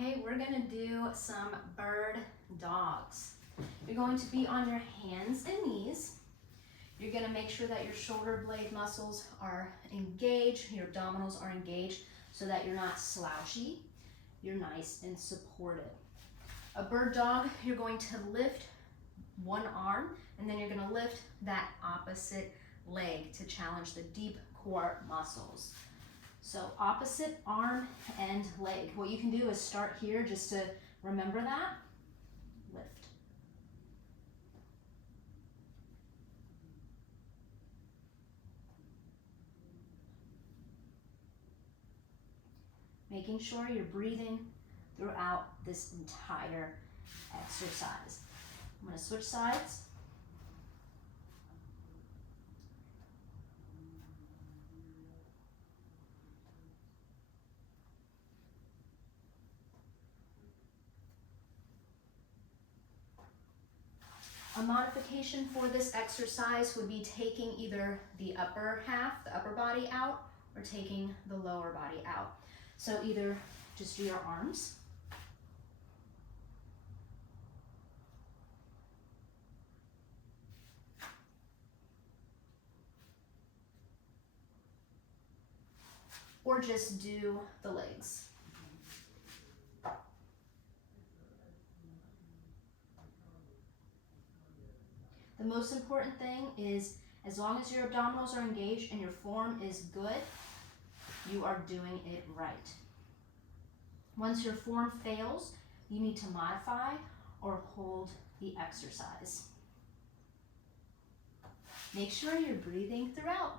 Okay, we're gonna do some bird dogs. You're going to be on your hands and knees. You're gonna make sure that your shoulder blade muscles are engaged, your abdominals are engaged so that you're not slouchy, you're nice and supported. A bird dog, you're going to lift one arm and then you're gonna lift that opposite leg to challenge the deep core muscles. So opposite arm and leg. What you can do is start here just to remember that. Lift. Making sure you're breathing throughout this entire exercise. I'm going to switch sides. A modification for this exercise would be taking either the upper half, the upper body out, or taking the lower body out. So either just do your arms, or just do the legs. The most important thing is, as long as your abdominals are engaged and your form is good, you are doing it right. Once your form fails, you need to modify or hold the exercise. Make sure you're breathing throughout.